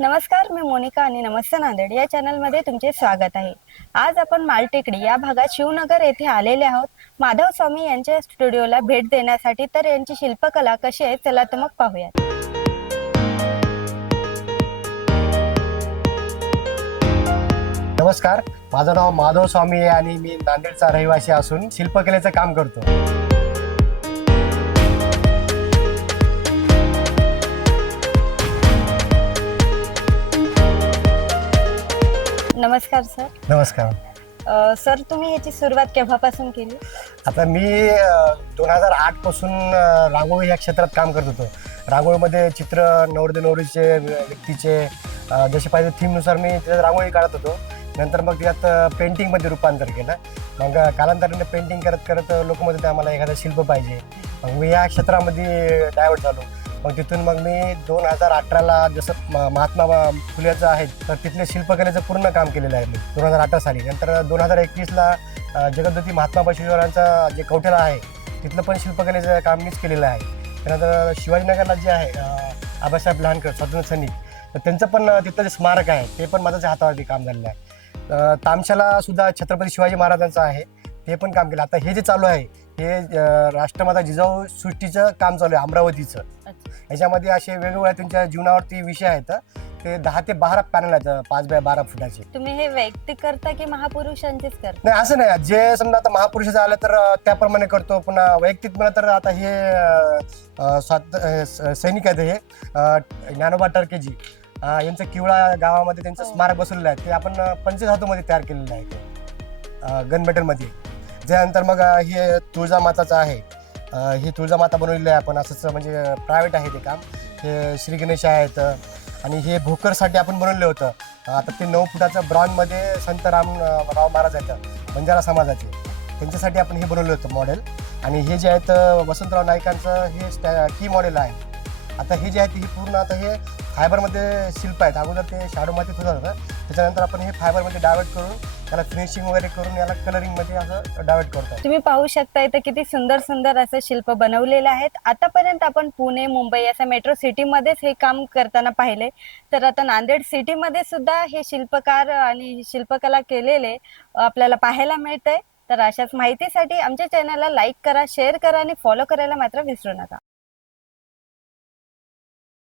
नमस्कार मी मोनिका आणि नमस्ते नांदेड. या चॅनलमध्ये तुमचे स्वागत आहे. आज आपण मालटेकडी या भागात शिवनगर येथे आलेले आहोत. माधव स्वामी यांच्या स्टुडिओला भेट देण्यासाठी तर यांची शिल्पकला कशी आहे चला तर मग पाहूयात. नमस्कार माझं नाव माधव स्वामी आहे आणि मी नांदेडचा रहिवासी असून शिल्पकलेचं काम करतो. नमस्कार सर. नमस्कार. अ, सर तुम्ही याची सुरुवात केव्हापासून केली? आता मी दोन हजार आठपासून अ, रांगोळी या क्षेत्रात काम करत होतो. रांगोळीमध्ये चित्र नवरदे नवरीचे व्यक्तीचे अ, जसे पाहिजे थीमनुसार मी त्याच्यात रांगोळी काढत होतो. नंतर मग त्यात पेंटिंगमध्ये रूपांतर केलं. मग कालांतराने पेंटिंग करत करत लोक म्हणत होते आम्हाला एखादं शिल्प पाहिजे. मग मी या क्षेत्रामध्ये डायव्हर्ट झालो. मग तिथून मग मी दोन हजार अठराला जसं म- महात्मा बा- फुलेचं आहे तर तिथले शिल्पकलेचं पूर्ण काम केलेलं आहे मी दोन हजार अठरा साली. नंतर दोन हजार एकवीसला जगद्दती महात्मा बसवेश्वरांचा जे कवठेला आहे तिथलं पण शिल्पकलेचं काम मीच केलेलं आहे. त्यानंतर शिवाजीनगरला जे आहे अं, आबासाहेब लहानकर स्वातंत्र्य सैनिक तर त्यांचं पण अं, तिथलं जे स्मारक आहे ते पण माझ्याच हातावरती काम झालेलं आहे. अं, तामशाला सुद्धा छत्रपती शिवाजी महाराजांचं आहे ते पण काम केलं. आता हे जे चालू आहे हे अं, राष्ट्रमाता जिजाऊ सृष्टीचं काम चालू आहे अमरावतीचं. याच्यामध्ये असे वेगवेगळ्या त्यांच्या जीवनावरती विषय आहेत. ते दहा ते बारा पॅनल आहेत पाच बाय बारा फुटाचे. तुम्ही हे वैयक्तिक करता की महापुरुषांचेच करता? नाही असं नाही. जे समजा आता महापुरुषाचं आलं तर त्याप्रमाणे करतो. पुन्हा वैयक्तिक म्हणा तर आता हे अं, स्वात अं, स- सैनिक आहेत हे. अं, ज्ञानोबा टर्केजी. अं, यांचं किवळा गावामध्ये त्यांचं हो. स्मारक बसवलेलं आहे. ते आपण पंचधातूमध्ये तयार केलेलं आहे गनमेटलमध्ये त्यानंतर मग अं, हे तुळजामाताचं आहे. अं, ही तुळजामाता बनवलेली आहे आपण असंच म्हणजे प्रायव्हेट आहे ते काम. हे श्री गणेश आहेत आणि हे भोकरसाठी आपण बनवलं होतं. आता ते नऊ फुटाचं ब्रॉनमध्ये संत राम अं, राव महाराज आहेत बंजारा समाजाचे. त्यांच्यासाठी आपण हे बनवलं होतं मॉडेल आणि हे जे आहेत अं, वसंतराव नाईकांचं हे स्टॅ की मॉडेल आहे. आता हे जे आहे ते हे पूर्ण आता हे फायबरमध्ये शिल्प आहेत. अगोदर ते शाडो मातीत होत होतं. त्याच्यानंतर आपण हे फायबरमध्ये डायवर्ट करून त्याला फिनिशिंग वगैरे करून याला कलरिंगमध्ये असं डायवर्ट करतो. तुम्ही पाहू शकता इथं किती सुंदर सुंदर असं शिल्प बनवलेले आहेत. आतापर्यंत आपण पुणे मुंबई असं मेट्रो सिटीमध्येच हे काम करताना पाहिले. तर आता नांदेड सिटीमध्ये सुद्धा हे शिल्पकार आणि शिल्पकला केलेले आपल्याला पाहायला मिळतंय. तर अशाच माहितीसाठी आमच्या चॅनलला लाईक करा शेअर करा आणि फॉलो करायला मात्र विसरू नका.